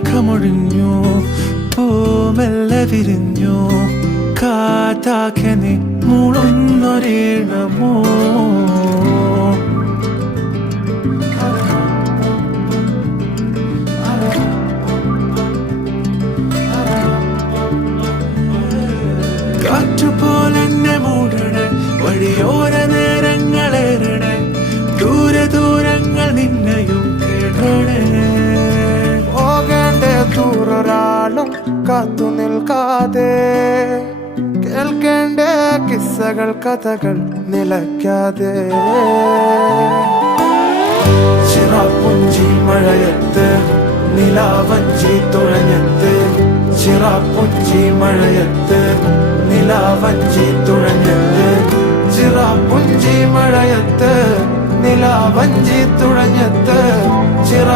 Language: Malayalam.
മേഘമൊഴിഞ്ഞു പൂമെല്ലെ വിരിഞ്ഞു കാറ്റാകെ നീ മൂളുന്നൊരീണമോ കാറ്റുപോലെന്നെ മൂടണേ വഴിയോര നേരങ്ങളേറണേ ദൂരെ ദൂരങ്ങൾ നിന്നെയും കേടണേ പോകേണ്ട ദൂരൊരാളും കാത്തു നിൽക്കാതെ കേൾക്കേണ്ട കിസ്സകൾ കഥകൾ നിലയ്ക്കാതെ ചിറാപ്പുഞ്ചി മഴയത്ത് നിലാവഞ്ചി തുഴഞ്ഞത്ത് ചിറാപ്പുഞ്ചി മഴയത്ത് നിലാവഞ്ചി തുഴഞ്ഞത്ത് ചിറാപ്പുഞ്ചി മഴയത്ത് നിലാവഞ്ചി തുഴഞ്ഞത്ത് ചിറ